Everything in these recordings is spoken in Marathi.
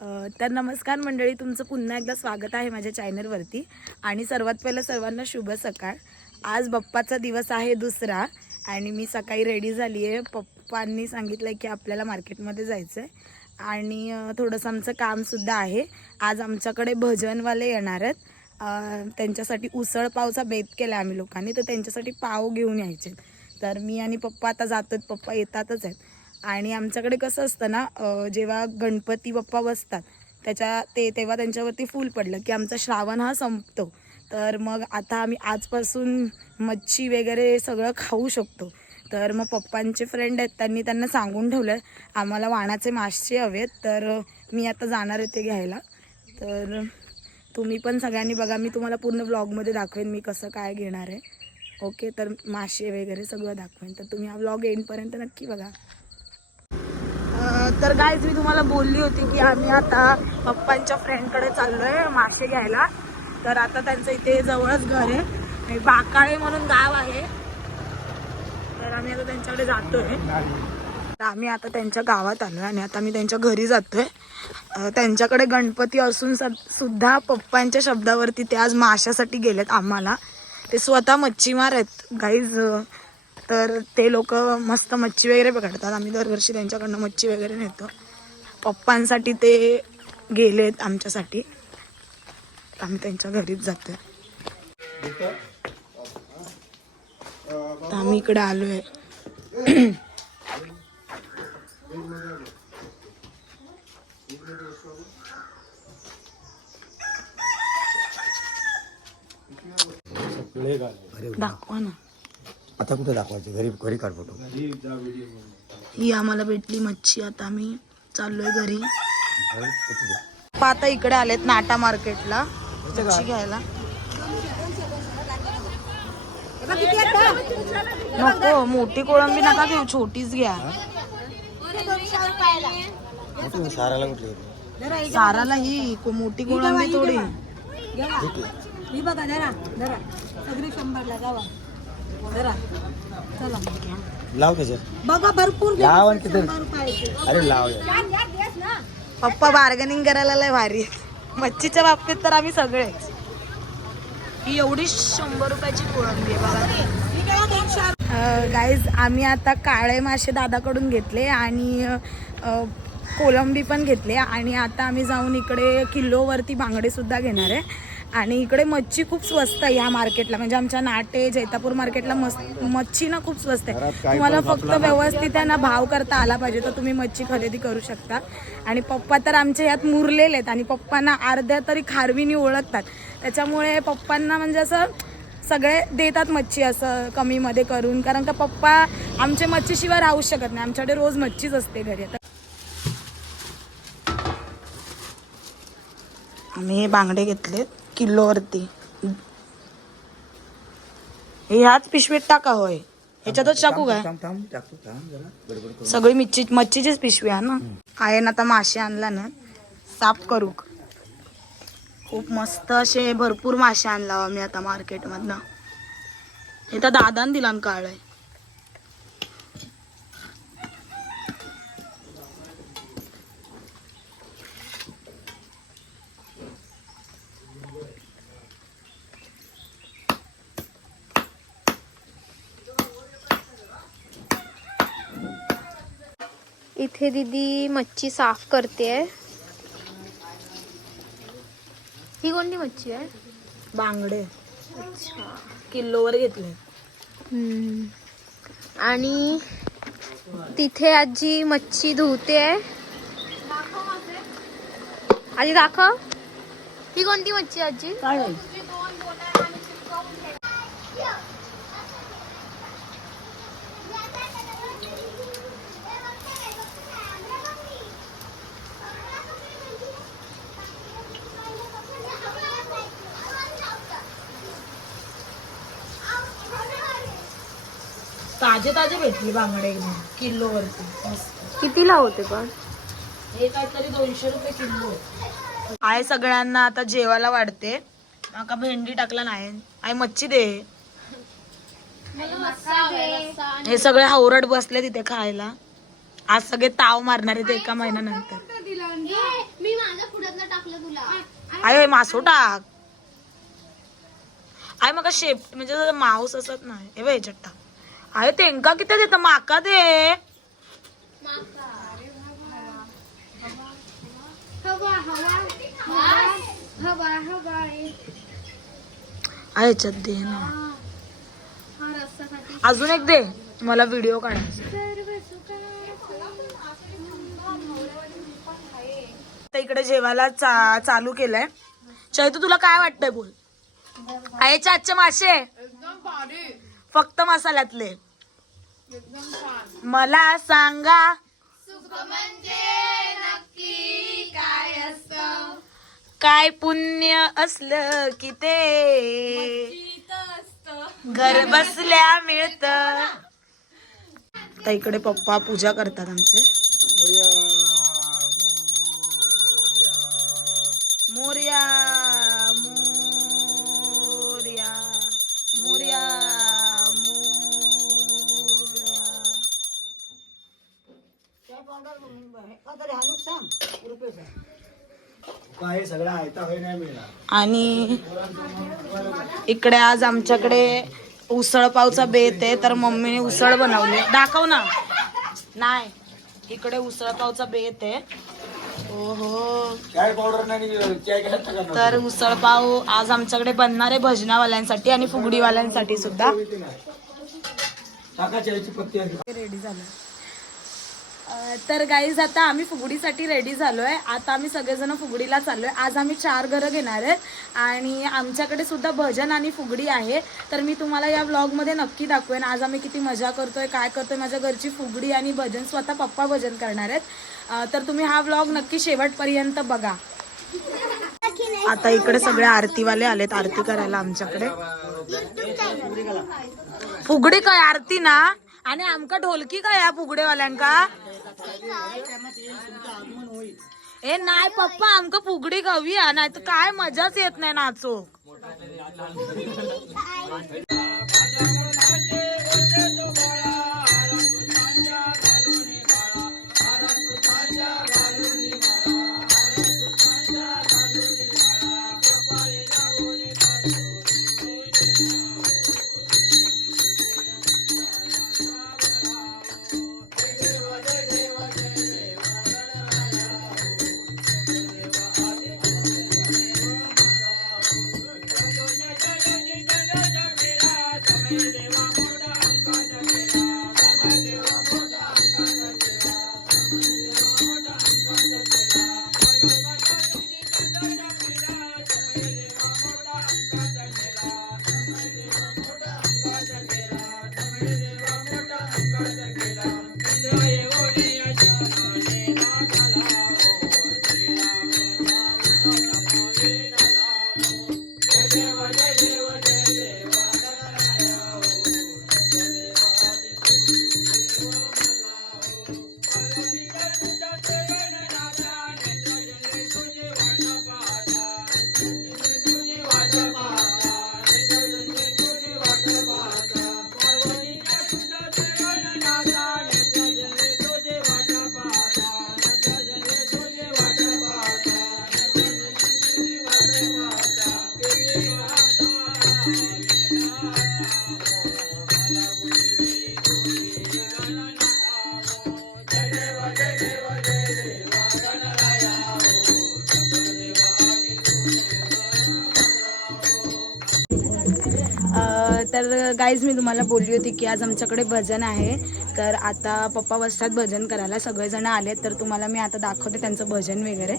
तर नमस्कार मंडळी तुमचं पुन्हा एकदा स्वागत आहे माझ्या चॅनलवरती. आणि सर्वात पहिलं सर्वांना शुभ सकाळ. आज बप्पाचा दिवस आहे दुसरा आणि मी सकाळी रेडी झाली आहे पप्पांनी सांगितलं की आपल्याला मार्केटमध्ये जायचं आहे आणि थोडंसं आमचं कामसुद्धा आहे. आज आमच्याकडे भजनवाले येणार आहेत. त्यांच्यासाठी उसळ पावचा बेत केला आम्ही लोकांनी. तर त्यांच्यासाठी पाव घेऊन यायचे तर मी आणि पप्पा आता जातात. पप्पा येतातच आहेत. आणि आमच्याकडे कसं असतं ना जेव्हा गणपती बाप्पा बसतात त्याच्या ते तेव्हा त्यांच्यावरती फूल पडलं की आमचा श्रावण हा संपतो. तर मग आता आम्ही आजपासून मच्छी वगैरे सगळं खाऊ शकतो. तर मग पप्पांचे फ्रेंड आहेत त्यांनी त्यांना सांगून ठेवलं आहे आम्हाला वाणाचे मासे हवेत तर मी आता जाणार आहे ते घ्यायला. तर तुम्ही पण सगळ्यांनी बघा मी तुम्हाला पूर्ण ब्लॉगमध्ये दाखवेन मी कसं काय घेणार आहे. ओके तर मासे वगैरे सगळं दाखवेन. तर तुम्ही हा ब्लॉग एंडपर्यंत नक्की बघा. तर गायज मी तुम्हाला बोलली होती की आम्ही आता पप्पांच्या फ्रेंडकडे चाललोय मासे घ्यायला. तर आता त्यांचं इथे जवळच घर आहे. बाकाळे म्हणून गाव आहे. तर आम्ही आता त्यांच्याकडे जातोय. तर आम्ही आता त्यांच्या गावात आलोय आणि आता मी त्यांच्या घरी जातोय. त्यांच्याकडे गणपती असून सुद्धा पप्पांच्या शब्दावरती ते आज माशासाठी गेलेत आम्हाला. ते स्वतः मच्छीमार आहेत. गाईज तर ते लोक मस्त मच्छी वगैरे पकडतात. आम्ही दरवर्षी त्यांच्याकडनं मच्छी वगैरे नेतो. पप्पांसाठी ते गेलेत आमच्यासाठी. आम्ही त्यांच्या घरीच जातोय. तर आम्ही इकडे आलोय. दाखवा ना. आता कुठे दाखवायचे? घरी घरी काढ फोटो. ही आम्हाला भेटली मच्छी. आता आम्ही चाललोय घरी. आता इकडे आलेत नाटा मार्केटला. मच्छी घ्यायला. नको मोठी कोळंबी नका घेऊ छोटीच घ्या. साराला कुठले साराला ही को- मोठी कोळंबी थोडी. ही बघा जरा जरा सगळी शंभरला जावा. जरा चला लाव त्याच्यात बघा भरपूर. लाव आणि. अरे लाव यार. पप्पा बार्गेनिंग करायला लय भारी आहे. मच्छीच्या बाबतीत तर आम्ही सगळेच ही एवढी शंभर रुपयाची कोळंबी आहे बघा गाईज आम्ही आता काळे मासे दादाकडून घेतले आणि अ, कोलंबी पण घेतले आणि आता आम्ही जाऊन इकडे किलोवरती बांगडे सुद्धा घेणार आहे आणि इकडे मच्छी खूप स्वस्त आहे ह्या मार्केटला म्हणजे आमच्या नाटे जैतापूर मार्केटला मच्छी ना खूप स्वस्त आहे. तुम्हाला फक्त व्यवस्थित आहे ना भाव करता आला पाहिजे तर तुम्ही मच्छी खरेदी करू शकता. आणि पप्पा तर आमचे यात मुरलेले आहेत आणि पप्पांना अर्ध्या तरी खारवीनी ओळखतात. त्याच्यामुळे पप्पांना म्हणजे असं सगळे देतात मच्छी असं कमीमध्ये करून कारण का पप्पा आमचे मच्छीशिवाय राहू शकत नाही. आमच्याकडे रोज मच्छीच असते घरी. आता आम्ही हे बांगडे घेतले किलोवरती हे ह्याच पिशवीत टाका होय. ह्याच्यातच टाकू काय? थांब थांब टाकतो थांब जरा. गडबड करू. सगळी मिरची मच्छीचीच पिशवी आहे ना? आहे ना आता मासे आणला ना साफ करू. खूप मस्त असे भरपूर मासे आणला आम्ही आता मार्केटमधनं हे तर दादान दिला काळ आहे इथे दीदी मच्छी साफ करते ही कोणती मच्छी आहे? बांगडे. अच्छा. किलोवर घेतले. हम्म. आणि तिथे आजी मच्छी धुते. आजी दाखव. ही कोणती मच्छी आहे आजी? ताजे ताजे भेटली बांगडे एकदम किलोवरती मस्त. कितीला होते पण? हे काहीतरी दोनशे रुपये किलो आहे सगळ्यांना आता जेवायला वाढते. माका भेंडी टाकला नाही. आई मच्छी दे. हे सगळे हावरट बसले तिथे खायला. आज सगळे ताव मारणार आहेत एका महिन्यानंतर आय मासो टाक. आय मग शेप म्हणजे माऊस असत नाही हे बघ ह्याच्यात टाक. अरे तेंका किती देत? माका दे. आय ह्याच्यात दे ना. अजून एक दे. मला व्हिडिओ काढायचा. इकडे जेवायला चा, चालू केलंय. चैतू तुला काय वाटतंय बोल? आयचे आजचे मासे? फक्त मसाल्यातले. मला सांगा. काय पुण्य असलं की ते? घर बसल्या मिळत. इकडे पप्पा पूजा करतात आमचे. आणि इकडे आज आमच्याकडे उसळ पावचा बेत आहे तर मम्मीने उसळ बनवली. दाखव ना. नाही इकडे उसळ पावचा बेत आहे. ओहो. तर उसळ पाव आज आमच्याकडे बनणार आहे भजनावाल्यांसाठी आणि फुगडीवाल्यांसाठी सुद्धा. रेडी झालं. तर गाईज आता आम्ही फुगडीसाठी रेडी झालोय. आता आम्ही सगळेजण फुगडीला चाललोय. आज आम्ही चार घरं घेणार आहेत आणि आमच्याकडे सुद्धा भजन आणि फुगडी आहे. तर मी तुम्हाला या व्लॉगमध्ये नक्की दाखवेन आज आम्ही किती मजा करतोय काय करतोय. माझ्या घरची फुगडी आणि भजन स्वतः पप्पा भजन करणार आहेत. तर तुम्ही हा व्लॉग नक्की शेवटपर्यंत बघा. आता इकडे सगळे आरतीवाले आलेत. आरती करायला आमच्याकडे. फुगडी काय? आरती ना? आणि आमका ढोलकी काय या फुगडेवाल्यांका ए नाही पप्पा आमका फुगडी गाऊया नाही तर काय मजाच येत नाही नाचो. तर गाईज मी तुम्हाला बोलली होती की आज आमच्याकडे भजन आहे. तर आता पप्पा बसतात भजन करायला. सगळेजण आले तर तुम्हाला मी आता दाखवते त्यांचं भजन वगैरे.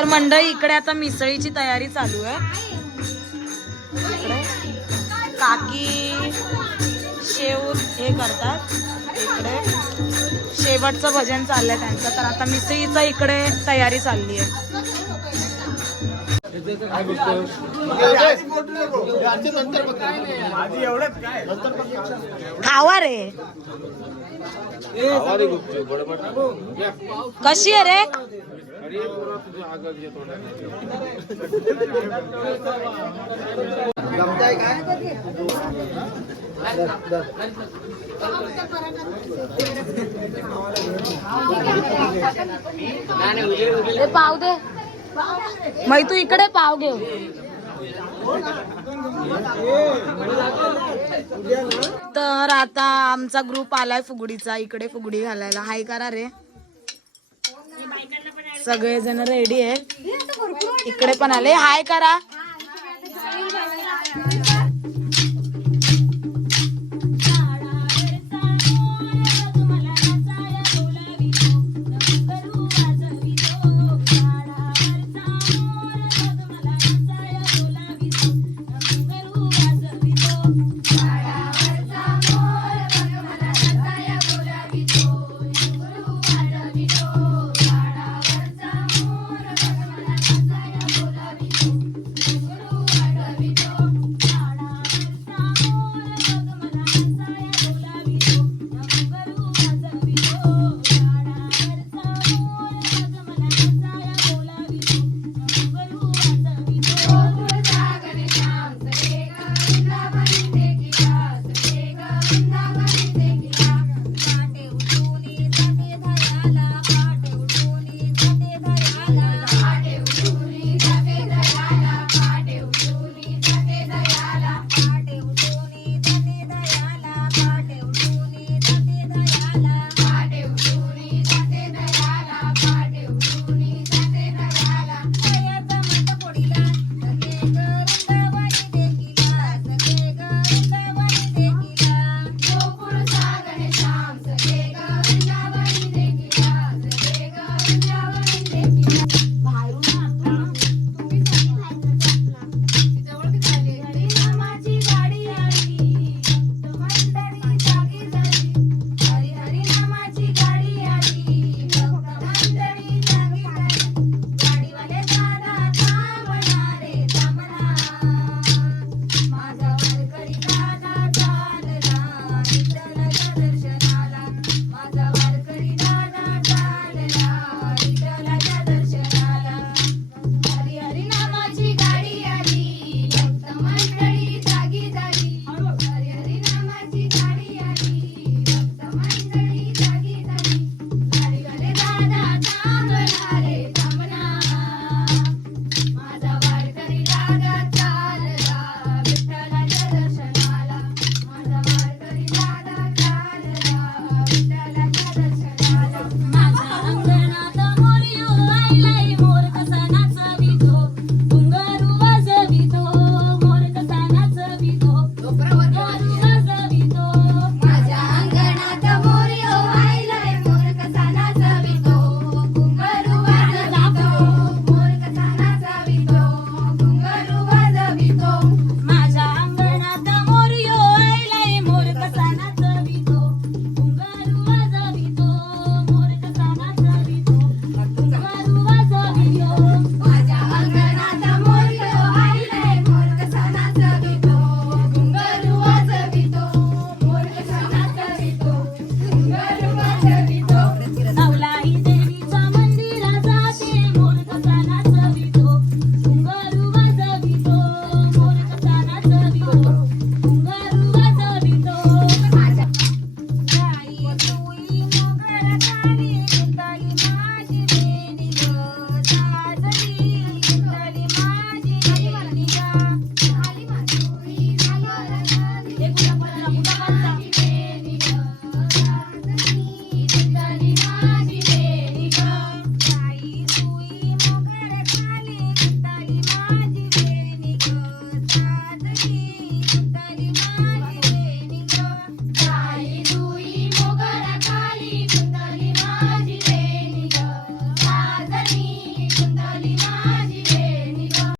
तर मंडळी इकडे आता मिसळीची तयारी चालू आहे. इकडे काकी शेव हे करतात. इकडे शेवटचं भजन चाललंय त्यांचं. तर आता मिसळीचं इकडे तयारी चालली आहे. खावा रे. कशी आहे रे? हे पाव दे. मग तू इकडे पाव घेऊ. तर आता आमचा ग्रुप आलाय फुगडीचा. इकडे फुगडी घालायला. हाय करा रे. सगळेजण रेडी आहे. इकडे पण आले. हाय करा.